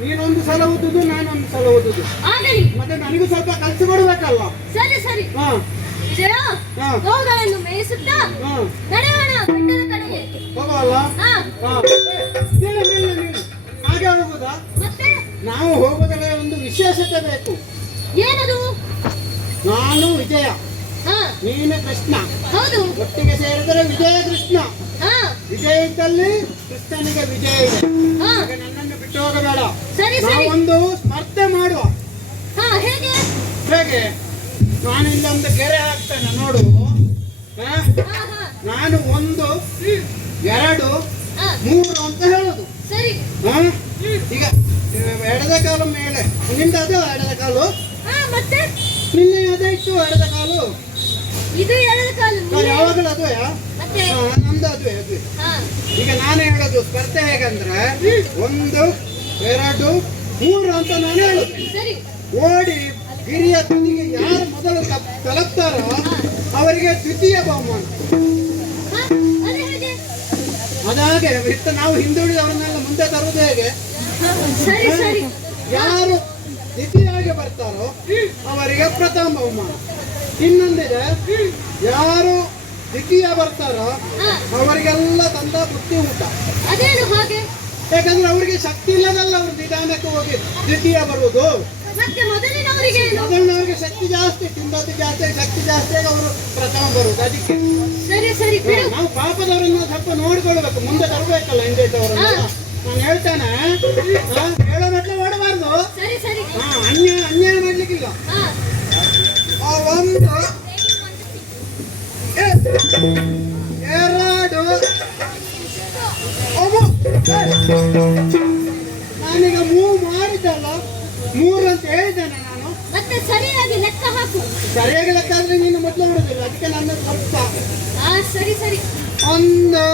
ನೀನೊಂದು ಸಲ ಓದುದು, ನಾನೊಂದು ಸಲ ಓದುದು. ಆಗಲಿ. ಮತ್ತೆ ನನಗೂ ಸ್ವಲ್ಪ ಕಲ್ಸಿ ಕೊಡ್ಬೇಕಲ್ಲ. ಸರಿ ಸರಿ. ವಿಜಯ, ಗೋವುಗಳನ್ನು ಮೇಯಿಸುತ್ತಾ ನಡೆಯೋಣ ಬೆಟ್ಟದ ಕಡೆಗೆ. ಹೋಗಲ್ಲ? ಹಾಗೆ ಹೋಗುದಾ? ಮತ್ತೆ ನಾವು ಹೋಗೋದ್ರಲ್ಲಿ ಒಂದು ವಿಶೇಷತೆ ಬೇಕು. ಏನದು? ನಾನು ವಿಜಯ, ನೀನು ಕೃಷ್ಣ. ಹೌದು. ಒಟ್ಟಿಗೆ ಸೇರಿದರೆ ವಿಜಯ ಕೃಷ್ಣ. ವಿಜಯ ಇದ್ದಲ್ಲಿ ಕೃಷ್ಣನಿಗೆ ವಿಜಯ ಇದೆ. ನನ್ನನ್ನು ಬಿಟ್ಟು ಹೋಗಬೇಡ. ನಾವು ಒಂದು ಸ್ಪರ್ಧೆ ಮಾಡುವ. ಹೇಗೆ? ಹೇಗೆ? ನಾನು ಇಲ್ಲೊಂದು ಗೆರೆ ಹಾಕ್ತೇನೆ ನೋಡು. ನಾನು 1 2 3 ಅಂತ ಹೇಳುದು. ಸರಿ. ಈಗ ಎಡದ ಕಾಲು ಮೇಲೆ, ನಿಂದ ಅದು ಎಡದ ಕಾಲು. ಮತ್ತೆ ನಿನ್ನೆ ಅದೇ ಇತ್ತು ಎಡದ ಕಾಲು. ಇದು ಎಡದ ಕಾಲು. ಯಾವಾಗಲೂ ಅದುವೆ? ನಮ್ದು ಅದುವೆ. ಈಗ ನಾನು ಹೇಳೋದು ಸ್ಪರ್ಧೆ ಹೇಗಂದ್ರೆ 1 2 3 ಅಂತ ನಾನು ಹೇಳುದು. ಓಡಿ ಹಿರಿಯ ತುದಿಗೆ ಯಾರು ಮೊದಲು ತಲುಪ್ತಾರೋ ಅವರಿಗೆ ದ್ವಿತೀಯ ಬಹುಮಾನ. ಅದಾಗೆ ಬಿಟ್ಟು ನಾವು ಹಿಂದುಳಿದವರನ್ನೆಲ್ಲ ಮುಂದೆ ತರುವುದು ಹೇಗೆ? ಯಾರು ದ್ವಿತೀಯಾಗಿ ಬರ್ತಾರೋ ಅವರಿಗೆ ಪ್ರಥಮ ಬಹುಮಾನ. ಇನ್ನೊಂದಿದೆ, ಯಾರು ದ್ವಿತೀಯ ಬರ್ತಾರೋ ಅವರಿಗೆಲ್ಲ ತಂದ ಬುದ್ಧಿ ಊಟ. ಯಾಕಂದ್ರೆ ಅವರಿಗೆ ಶಕ್ತಿ ಇಲ್ಲದಲ್ಲ, ಅವರು ನಿಧಾನಕ್ಕೆ ಹೋಗಿ ದ್ವಿತೀಯ ಬರುವುದು. ಮೊದಲಿನವರಿಗೆ ಶಕ್ತಿ ಜಾಸ್ತಿ, ತಿಂದದ್ದು ಜಾಸ್ತಿ, ಶಕ್ತಿ ಜಾಸ್ತಿ ಆಗಿ ಅವರು ಪ್ರಥಮ ಬರುವುದು. ಅದಕ್ಕೆ ನಾವು ಪಾಪದವರನ್ನ ಸ್ವಲ್ಪ ನೋಡ್ಕೊಳ್ಬೇಕು, ಮುಂದೆ ತರಬೇಕಲ್ಲ ಹಿಂದೆ ಇದ್ದವರನ್ನ. ನಾನು ಹೇಳ್ತೇನೆ, ಹೇಳೋ ಮೆಟ್ಲೆ ಓಡಬಾರ್ದು. ಅನ್ಯಾಯ ಮಾಡ್ಲಿಕ್ಕಿಲ್ಲ. 1 2 ನಾನೀಗ ಮೂವ್ ಮಾಡಿದ್ದಲ್ಲ, 3 ಅಂತ ಹೇಳಿದ್ದೇನೆ ನಾನು. ಮತ್ತೆ ಸರಿಯಾಗಿ ಲೆಕ್ಕ ಹಾಕು. ಸರಿಯಾಗಿ ಲೆಕ್ಕ ಆದ್ರೆ ನೀನು ಮೊದಲು ಬಿಡುದಿಲ್ಲ, ಅದಕ್ಕೆ ನನ್ನ ಸ್ವಲ್ಪ. ಸರಿ ಸರಿ. 1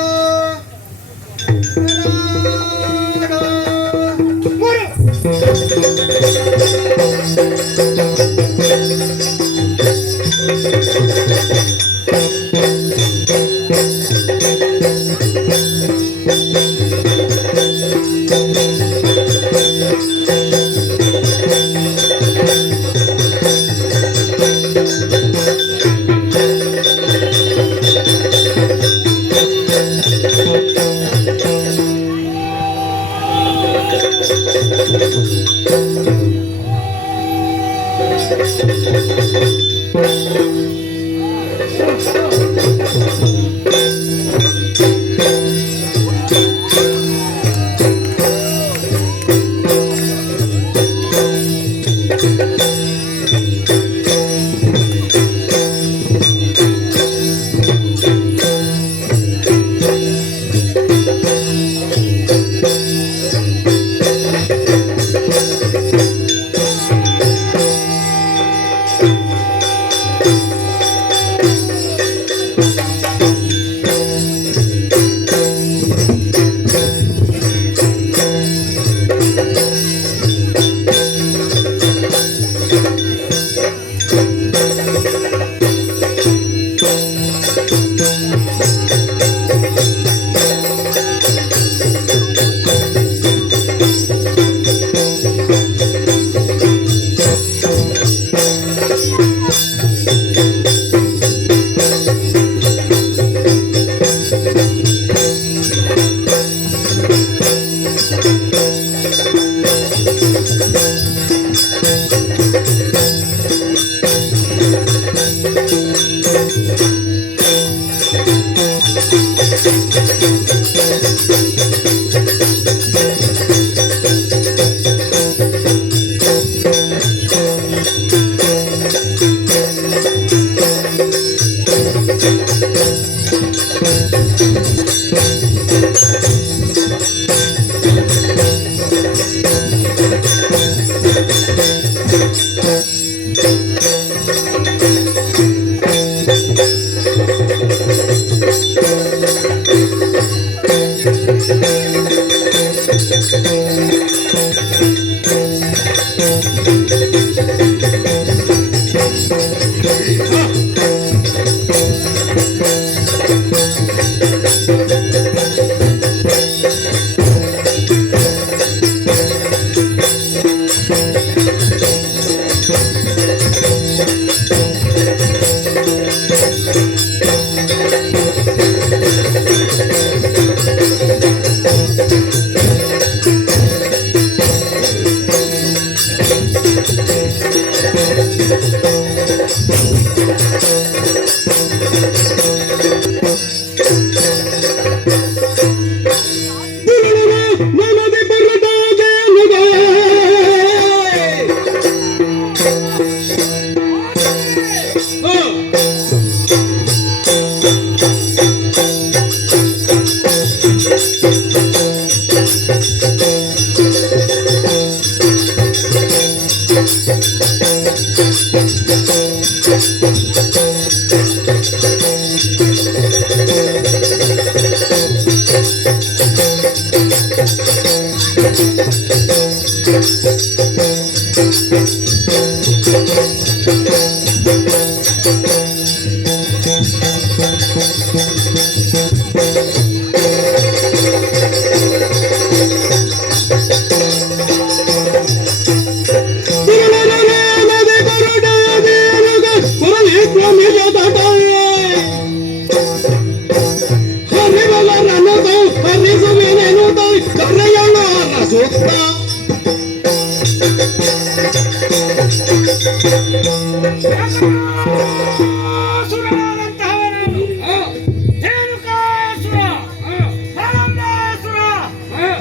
ನನಗೆ ಬರದಾದೇನುಗ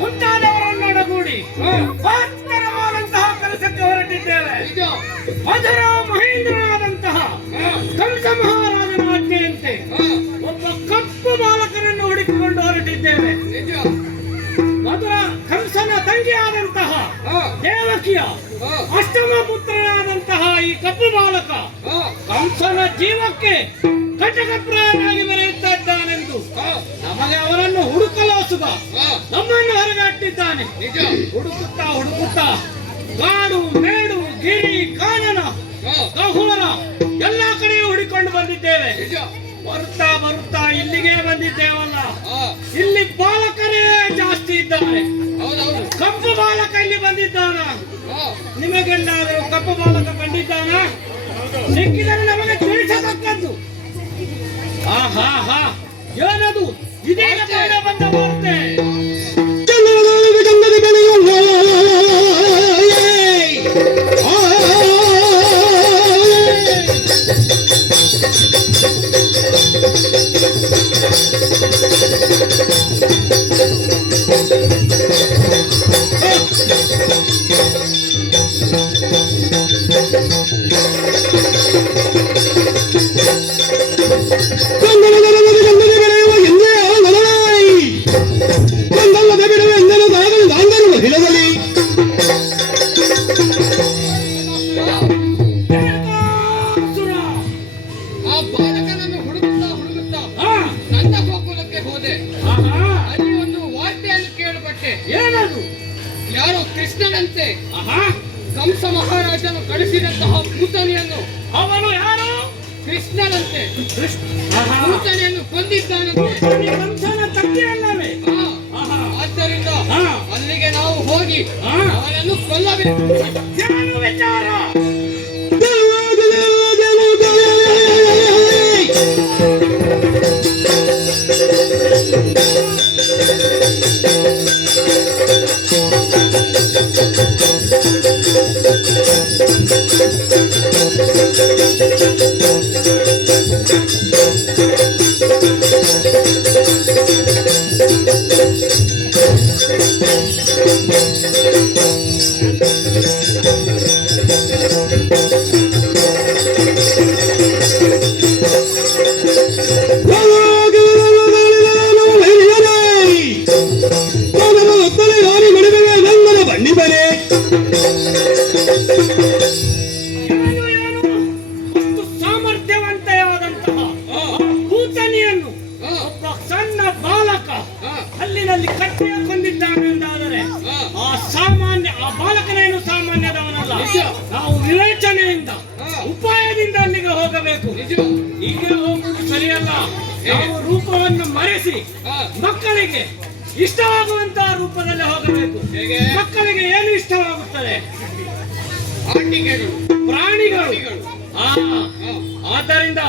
ಮುಂತಾದವರನ್ನೊಡಗೂಡಿ ಮಹತ್ತರವಾದಂತಹ ಕೆಲಸಕ್ಕೆ ಹೊರಟಿದ್ದೇವೆ. ಮಧುರ ಮಹೇಂದ್ರನಾದಂತಹ ಕಂಸ ಮಹಾರಾಜನ ಆಜ್ಞೆಯಂತೆ ಒಬ್ಬ ಕಪ್ಪು ಬಾಲಕರನ್ನು ಹುಡುಕಿಕೊಂಡು ಹೊರಟಿದ್ದೇವೆ. ಮಧುರ ಕಂಸನ ತಂಗಿಯಾದಂತಹ ದೇವಕಿಯ ಅಷ್ಟಮ ಪುತ್ರನಾದಂತಹ ಈ ಕಪ್ಪು ಬಾಲಕ ಕಂಸನ ಜೀವಕ್ಕೆ ಕಟಕಪ್ರಾಯನಾಗಿ ಬರೆಯುತ್ತಾ ಇದ್ದಾನೆಂದು ನಮಗೆ ಅವರನ್ನು ಹುಡುಕಲೋಸುಗ ನಮ್ಮನ್ನು ಹೊರಗಟ್ಟಿದ್ದಾನೆ. ಹುಡುಕುತ್ತಾ ಹುಡುಕುತ್ತಾ ಕಾಡು ಮೇಡು ಗಿರಿ ಕಾನನ ಕಹೋರ ಎಲ್ಲಾ ಕಡೆಯೂ ಹುಡುಕೊಂಡು ಬಂದಿದ್ದೇವೆ. ಬರುತ್ತಾ ಬರುತ್ತಾ ಇಲ್ಲಿಗೆ ಬಂದಿದ್ದೇವಲ್ಲ, ಇಲ್ಲಿ ಬಾಲಕರೇ ಜಾಸ್ತಿ ಇದ್ದಾರೆ. ಕಪ್ಪು ಬಾಲಕ ಇಲ್ಲಿ ಬಂದಿದ್ದಾನ. ನಿಮಗೆಲ್ಲಾದರೂ ಕಪ್ಪು ಬಾಲಕ ಕಂಡಿದ್ದಾನ? ಸಿಕ್ಕಿದರೆ ನಮಗೆ ತಿಳಿಸತಕ್ಕದ್ದು. ಆಹಾ ಹಾ, ಏನದು ಇದೀಗ ಕಂಡು ಬಂದ ವಾರ್ತೆ. ಯಾರೋ ಕೃಷ್ಣನಂತೆ ಕಂಸ ಮಹಾರಾಜನು ಕಳಿಸಿದಂತಹ ಪೂತನಿಯನ್ನು, ಅವನು ಯಾರು? ಕೃಷ್ಣನಂತೆ ಪೂತನಿಯನ್ನು ಕೊಂದಿದ್ದಾನಂತೆ. ಕಂಸನ ತಂದೆಯಲ್ಲವೇ? ಆದ್ದರಿಂದ ಅಲ್ಲಿಗೆ ನಾವು ಹೋಗಿ ಅವನನ್ನು ಕೊಲ್ಲಬೇಕು. ಏನು ವಿಚಾರ? ನಾವು ವಿವೇಚನೆಯಿಂದ ಉಪಾಯದಿಂದ ಅಲ್ಲಿಗೆ ಹೋಗಬೇಕು. ಹೀಗೆ ಹೋಗುವುದು ಸರಿಯಲ್ಲ. ನಾವು ರೂಪವನ್ನು ಮರೆಸಿ ಮಕ್ಕಳಿಗೆ ಇಷ್ಟವಾಗುವಂತಹ ರೂಪದಲ್ಲಿ ಹೋಗಬೇಕು. ಮಕ್ಕಳಿಗೆ ಏನು ಇಷ್ಟವಾಗುತ್ತದೆ? ಪ್ರಾಣಿಗಳು. ಆದ್ದರಿಂದ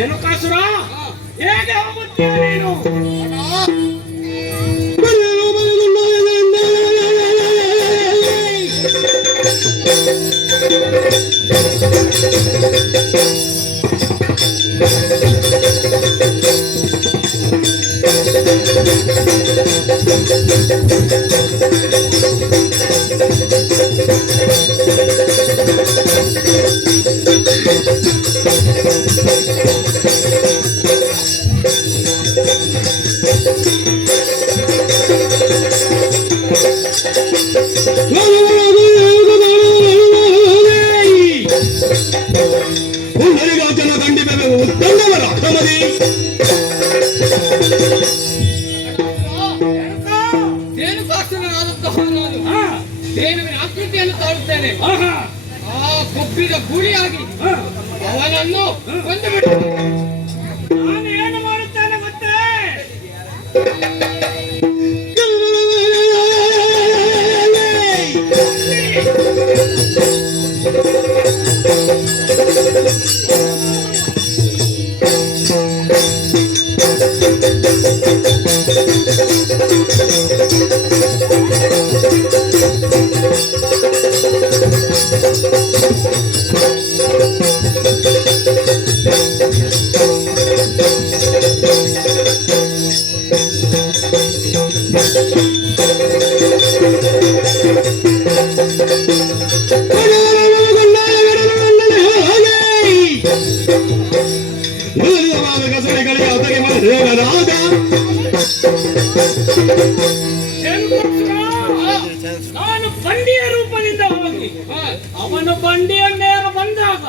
ಏನು ಕಾಸುರ, ಹೇಗೆ ಹೋಗುತ್ತೀಯ ನೀನು? ಪುಂಡರಿಗಾಚನ ಖಂಡಿತ ಉತ್ತಮವರ ಅರ್ಥಮದಿ ರೇಣುಕಾಸುರನಾದಂತಹ ನಾನು ಹಾ, ದೇವಿನ ಆಕೃತಿಯನ್ನು ತಾಳುತ್ತೇನೆ. ಆಹಾ, ಆ ಕೊಬ್ಬಿದ ಗುಳಿಯಾಗಿ ಹಾ. ಅವನನ್ನು ಕೊಂದು ಬಿಡು. ನಾನು ಏನು ಮಾಡುತ್ತೇನೆ ಗೊತ್ತೇ? ನಾನು ಬಂಡಿಯ ರೂಪದಿಂದ ಹೋಗಿ ಅವನು ಬಂಡಿಯನ್ನೇರು ಬಂದಾಗ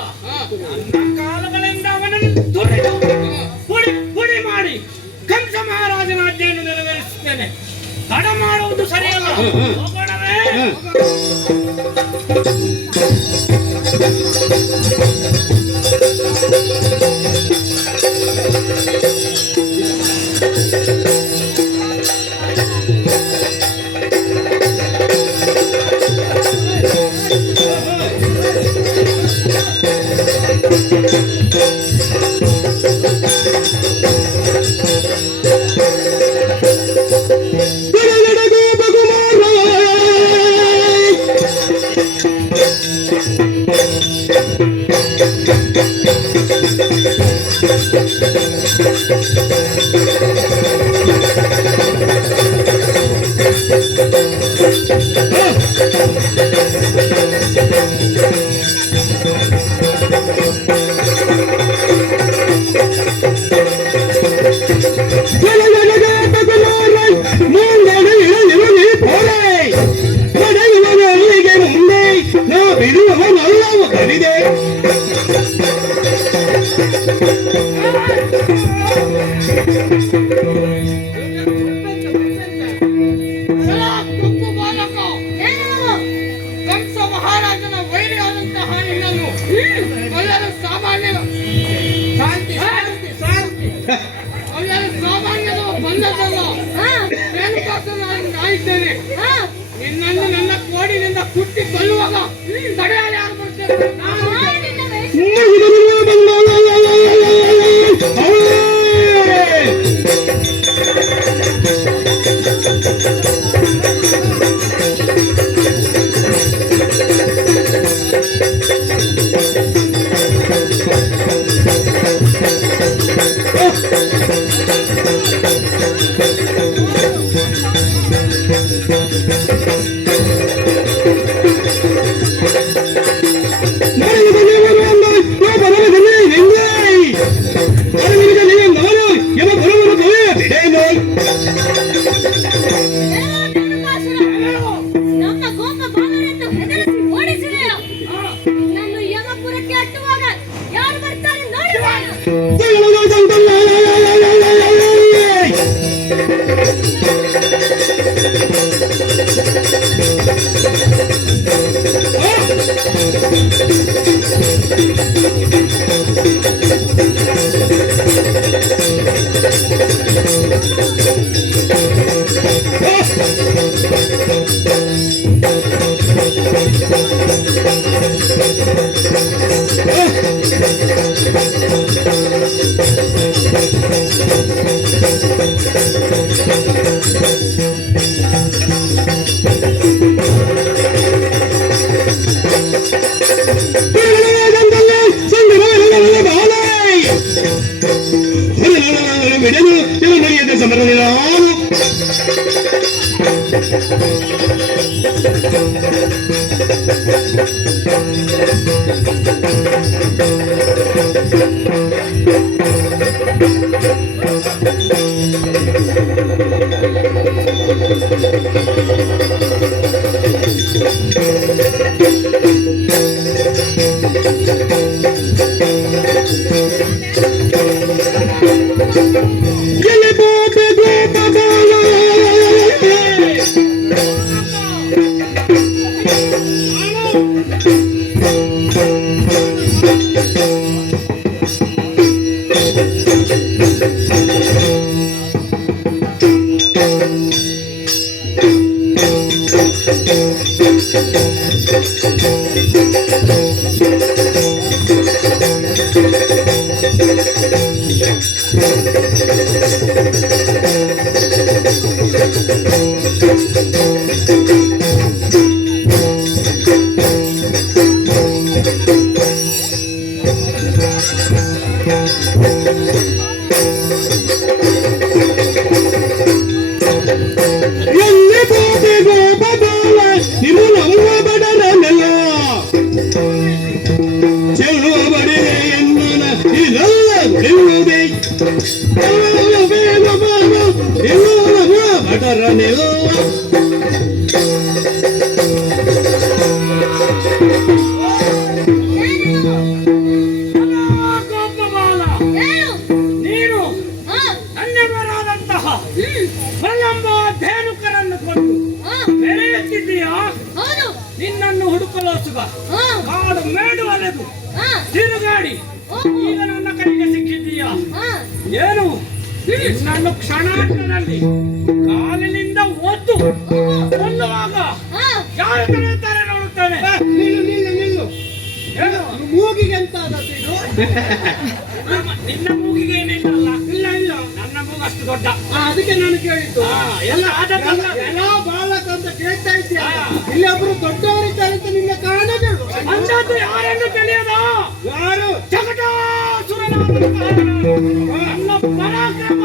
ನನ್ನ ಕಾಲಗಳಿಂದ ಅವನನ್ನು ತುಳಿದು ಪುಡಿ ಪುಡಿ ಮಾಡಿ ಕಂಸ ಮಹಾರಾಜನ ಆಜ್ಞೆಯನ್ನು ನೆರವೇರಿಸುತ್ತೇನೆ. ತಡ ಮಾಡುವುದು ಸರಿಯಲ್ಲ. ಹೋಗೋಣವೇ? ಕೊಬ್ಬು ಬಾಲಕ, ಕಂಸ ಮಹಾರಾಜನ ವೈರಿಯಾದಂತಹ ನಿನ್ನನ್ನು ಕೊಲ್ಲಲು ಸಾಮಾನ್ಯನು ಬಂದದಲ್ಲ. ನಾಯಿದ್ದೇನೆ. ನಿನ್ನನ್ನು ನನ್ನ ಕೋಡಿನಿಂದ ಕುಟ್ಟಿ ಕೊಲ್ಲುವಾಗ ತಡೆಯಲು ಯಾರು ಬರ್ತೇನೆ? ನಮ್ಮ ಗೋಪ ಬಾಲರನ್ನು ಹೆದರಿಸಿ ಓಡಿಸಿದೆಯಾ? ನನ್ನನ್ನು ಯಮಪುರಕ್ಕೆ ಅಟ್ಟುವಾಗ ಯಾರು ಬರ್ತಾರೆ ನೋಡುವ. ಸಮರದಲ್ಲಿ ಗೋಪಬಾಲ, ನೀನು ಧನ್ಯರಾದಂತಹ ಮಲ್ಲಂಬ ಧೇನುಕರನ್ನು ಕೊಂಡು ಮೆರೆಯುತ್ತಿದ್ದೀಯಾ? ನಿನ್ನನ್ನು ಹುಡುಕಲೋಸುಗ ಕಾಡು ಮೇಡು ಅಲೆದು ತಿರುಗಾಡಿ ಈಗ ನನ್ನ ಕೈಗೆ ಸಿಕ್ಕಿದ್ದೀಯಾ? ಏನು ನಿನ್ನನ್ನು ಕ್ಷಣಾರ್ಧದಲ್ಲಿ ಕಾಲಿನಿಂದ ಒದ್ದು ಕೊಲ್ಲುವಾಗ ಯಾರು ತಡೆಯುತ್ತಾರೆ ನೋಡುತ್ತೇನೆ. ನಿಲ್ಲು ನಿಲ್ಲು ನಿಲ್ಲು. ಏನು? ಮೂಗಿಗೆ ಎಂತ ಆದದ್ದು ಇದು? ನಿನ್ನ ಮೂಗಿಗೆ ಏನಿಲ್ಲ. ಇಲ್ಲ ಇಲ್ಲ, ನನ್ನ ಮೂಗು ಅಷ್ಟು ದೊಡ್ಡ. ಅದಕ್ಕೆ ನಾನು ಕೇಳಿದ್ದು. ಎಲ್ಲ ಆದದ್ದಲ್ಲ. ಎಲ್ಲ ಬಾಲಕ ಅಂತ ಕೇಳ್ತಾ ಇದ್ದೀಯ. ಇಲ್ಲೊಬ್ರು ದೊಡ್ಡವರಿದ್ದಾರೆ ಅಂತ ನಿನ್ನ ಕಾರಣಗಳು ಅಂದದ್ದು ಯಾರೆಂದು ತಿಳಿಯದ? ಯಾರು? ಜಗದಾಸುರನಾದ ನನ್ನ ಪರಾಕ್ರಮ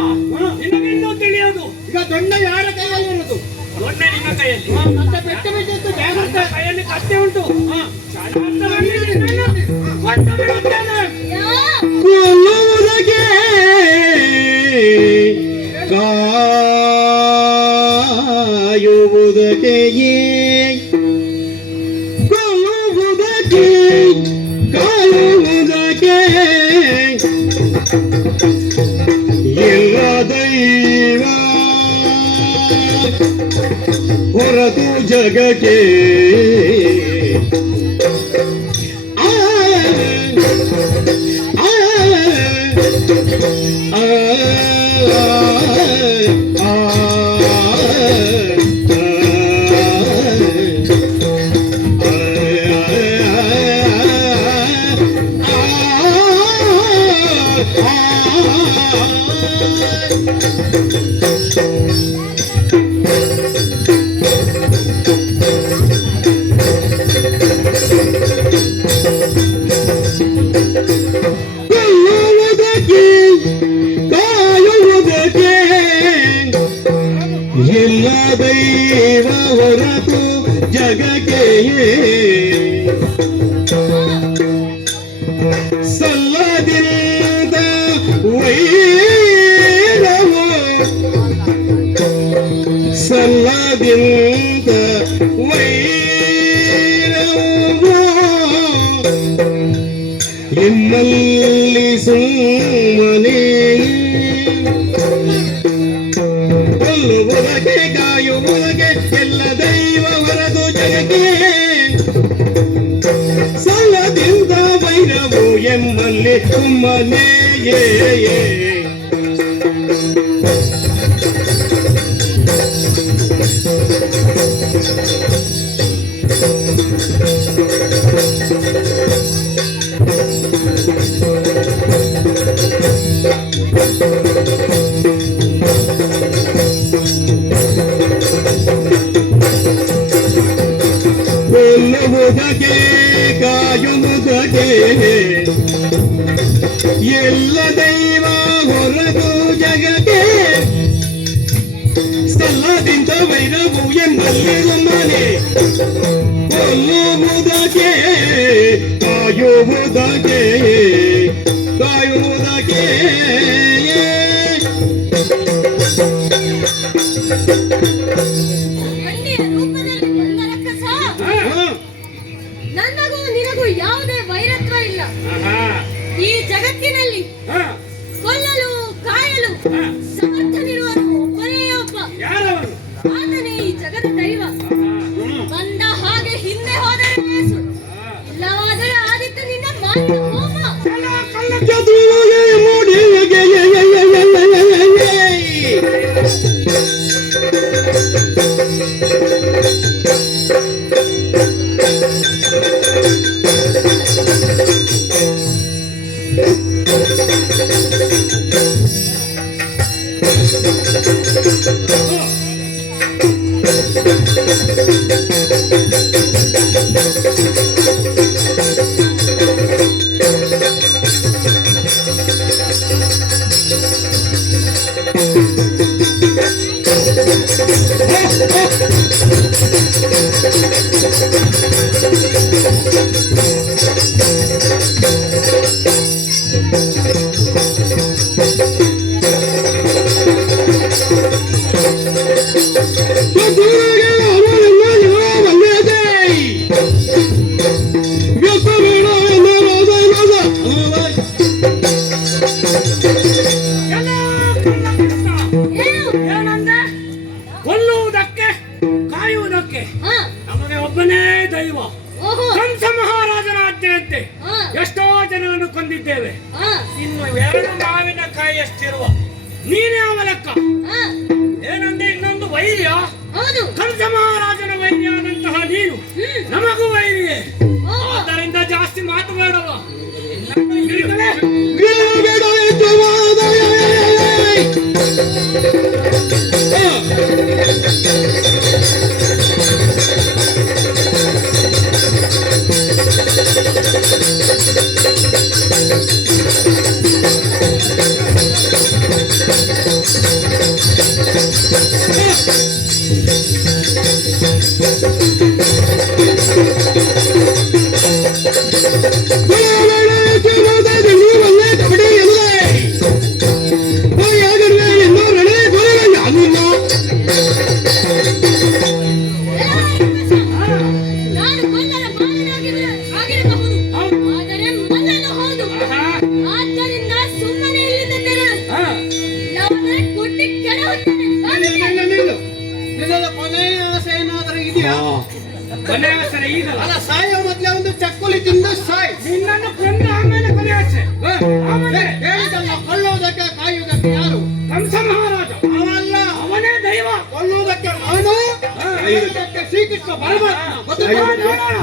ನಿನಗಿನ್ನೂ ತಿಳಿಯೋದು. ಈಗ ದೊಡ್ಡ ಯಾರ ಕೈಯಲ್ಲಿ ಇರೋದು? ದೊಡ್ಡ ನಿನ್ನ ಕೈಯಲ್ಲಿ. ಮತ್ತೆ ಬೆಟ್ಟ ಬಿದ್ದದ್ದು ನನ್ನ ಜಾಗ್ರತೆ. ಕೈಯಲ್ಲಿ ಕತ್ತೆ ಉಂಟು. ಕೊಟ್ಟು ಬಿಡುತ್ತೇನೆ. ಕೊಲ್ಲುವುದಕ್ಕೆ ಕಾಯುವುದಕ್ಕೆ ಕೊಲ್ಲುವುದಕ್ಕೆ ಕಾಯುವುದಕ್ಕೆ ಎಲ್ಲ ದೈವ ಹೊರತು ಜಗಕ್ಕೆ ಎಲ್ಲ ದೈವ ಹೊರತು ಜಗಕ್ಕೆ ಸಲ್ಲದಿಂದ ವೈರವು ಸಲ್ಲದಿಂದ ವೈರವು ಎಮ್ಮಲ್ಲಿ ಸುಮ್ಮನೆ ಕೊಲ್ಲುವುದಕ್ಕೆ ಕಾಯುವುದಕ್ಕೆ ಎಲ್ಲ ದೈವ ಹೊರದು ಜಗಕ್ಕೆ ಸಲ್ಲದಿಂದ ವೈರವು ಎಮ್ಮಲ್ಲಿ ಸುಮ್ಮನೆ ಕೊಲ್ಲುವುದಕ್ಕೆ ಕಾಯುವುದಕ್ಕೆ ಎಲ್ಲ ದೈವ ಹೊರದು ಜಗಕ್ಕೆ ಸಲ್ಲ ವೈರದಿಂದ ವೈರವು ಎಂಬಲ್ಲಿರುವ ಮನೆ ಕೊಲ್ಲುವುದಕ್ಕೆ ಕಾಯುವುದಕ್ಕೆ ಕಾಯುವುದಕ್ಕೆ ಹಳ್ಳಿಯ ರೂಪದಲ್ಲಿ ಬಂದ ರಕ್ಕಸ, ನನ್ನಗೂ ನಿನಗೂ ಯಾವುದೇ ವೈರತ್ವ ಇಲ್ಲ. ಈ ಜಗತ್ತಿನಲ್ಲಿ ಕೊಲ್ಲಲು ಕಾಯಲು ಸಮರ್ಥನಿರುವನು ಒಬ್ಬನೇ ಒಬ್ಬ. ಆತನೇ ಈ ಜಗದ ದೈವ. ಬಂದ ಹಾಗೆ ಹಿಂದೆ ಹೋದರೆ ಲೇಸು, ಇಲ್ಲವಾದರೆ ಆದಿತ್ಯ ನಿನ್ನ ಮಾಯ ಹೋಮ. ಚದುರುಗೆ ಮೂಡಿಗೆ ಏನಂದ್ರೆ ಕೊಲ್ಲುವುದಕ್ಕೆ ಕಾಯುವುದಕ್ಕೆ ಹಾ, ನಮಗೆ ಒಬ್ಬನೇ ದೈವ. ಓಹೋ, ಕಂಸ ಮಹಾರಾಜನ ಆಜ್ಞೆಯಂತೆ ಹಾ, ಎಷ್ಟೋ ಜನರನ್ನು ಕೊಂದಿದ್ದೇವೆ. ಹಾ, ಇನ್ನು 2 ಮಾವಿನಕಾಯಿಯಷ್ಟಿರುವ ನೀನೇ ಅವ ಲೆಕ್ಕ. ಹಾ, ಏನಂದ್ರೆ ಇನ್ನೊಂದು ವೈರ್ಯ. ಹೌದು. ಕಂಸ ಮಹಾರಾಜನ ವೈರ್ಯಾದಂತಹ ನೀನು ನಮಗೂ ವೈರ್ಯೇ. ಓಹೋ, ಆದ್ದರಿಂದ ಜಾಸ್ತಿ ಮಾತು ಬೇಡವ. ಈಗಲೇ ನಾನು ಕೊಲ್ಲರ ಆಗಿರಬಹುದು, ಆದರೆ ಮಲ್ಲನು ಹೌದು. ಆದ್ದರಿಂದ ಸುಮ್ಮನೆ ಇಲ್ಲಿಂದ ತೆರಳು, ಇಲ್ಲವಾದರೆ ಕುಟ್ಟಿ ಕೆಡಹುತ್ತೇನೆ. ನಿನ್ನ ಕೊನೆಯ ಆಸೆ ಏನಾದರೂ ಇದೆಯಾ? ಕೊನೆ ಅವಸರ ಈಗಲ್ಲ. ಅಲ್ಲ, ಸಾಯೋ ಮೊದಲೇ ಒಂದು ಚಕ್ಕುಲಿ ತಿಂದು ಸಾಯ್. ನಿನ್ನನ್ನು ಕೊಂದು ಆಮೇಲೆ ಕೊನೆ ಆಸೆ. ಹೇಳಿದಲ್ಲ, ಕೊಲ್ಲುವುದಕ್ಕೆ ಕಾಯುವುದಕ್ಕೆ ಯಾರು? ಕಂಸ ಮಹಾರಾಜ. ಅವಲ್ಲ, ಅವನೇ ದೈವ. ಕೊಲ್ಲುವುದಕ್ಕೆ ಅವನು, ಕಾಯುವುದಕ್ಕೆ ಶ್ರೀಕೃಷ್ಣ ಪರಮಾತ್ಮ. ಗೊತ್ತುಂಟಾ? ನೋಡೋಣ.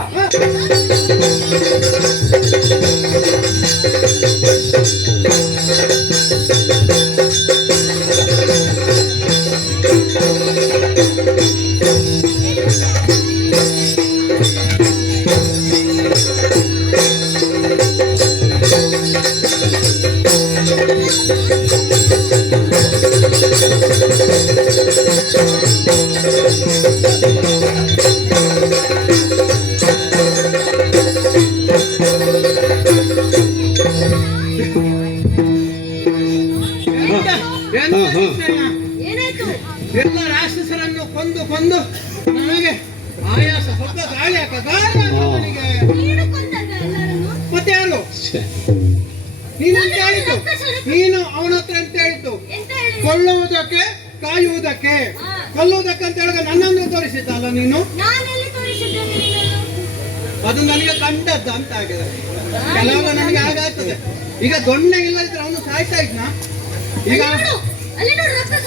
ಎಂತ ನಿಶ್ಚಯ? ಏನಾಯ್ತು? ಎಲ್ಲ ರಾಕ್ಷಸರನ್ನು ಕೊಂದು ಕೊಂದು ನನಗೆ ಆಯಾಸ. ಸ್ವಲ್ಪ ಗಾಳಿ ಹಾಕ, ಗಾಳಿ ಹಾಕ ನನಗೆ. ನೀನು ಕೊಂದದ್ದ ಎಲ್ಲರನ್ನು? ಮತ್ತೆ ಯಾರು? ನೀನು ಅಂತ ಹೇಳಿದ್ದು, ನೀನು ಅವನ ಹತ್ರ ಅಂತ ಹೇಳಿದ್ದು. ಎಂತ ಹೇಳಿ? ಕೊಲ್ಲುವುದಕ್ಕೆ ಕಾಯುವುದಕ್ಕೆ. ಕೊಲ್ಲುವುದಕ್ಕೆ ಅಂತ ಹೇಳಿದ್ರೆ ನನ್ನನ್ನು ತೋರಿಸಿದ್ದಲ್ಲ ನೀನು. ನಾನೆಲ್ಲಿ ತೋರಿಸಿದ್ದೇನೆ ನಿನ್ನನ್ನು? ಅದು ನನಗೆ ಕಂಡದ್ದು ಅಂತ ಆಗಿದೆ. ಕೆಲವಾಗ ನನಗೆ ಹಾಗಾಗ್ತದೆ. ಈಗ ದೊಣ್ಣೆ ಇಲ್ಲದಿದ್ರೆ ಅವನು ಸಾಯ್ತಾ ಇದ್ನ. ಈಗ ಅಲ್ಲಿ ನೋಡು ರಕ್ಕಸ.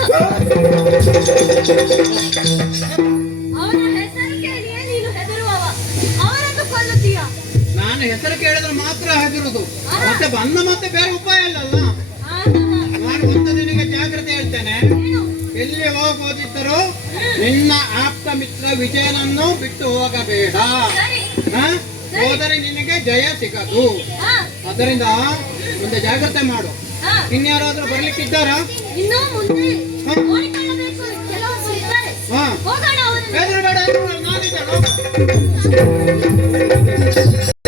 ಅವನ ಹೆಸರು ಕೇಳಿಯೇ ನೀನು ಹೆದರುವವ, ಅವನನ್ನು ಕೊಲ್ಲುತ್ತೀಯ. ನಾನು ಹೆಸರು ಕೇಳಿದ್ರೆ ಮಾತ್ರ ಹೆದರುದು, ಮತ್ತೆ ಬಂದ ಮತ್ತೆ ಬೇರೆ ಉಪಾಯ ಅಲ್ಲಲ್ಲ. ನಾನು ಒಂದು ನಿನಗೆ ಜಾಗ್ರತೆ ಹೇಳ್ತೇನೆ. ಎಲ್ಲಿ ಹೋಗೋದಿದ್ದರೂ ನಿನ್ನ ಆಪ್ತ ಮಿತ್ರ ವಿಜಯನನ್ನು ಬಿಟ್ಟು ಹೋಗಬೇಡ. ಹೋದರೆ ನಿನಗೆ ಜಯ ಸಿಗದು. ಅದರಿಂದ ಒಂದು ಜಾಗ್ರತೆ ಮಾಡು. ಇನ್ಯಾರಾದ್ರೂ ಬರ್ಲಿಕ್ಕಿದ್ದಾರಾ? ಇನ್ನೂ ಮುಂದೆ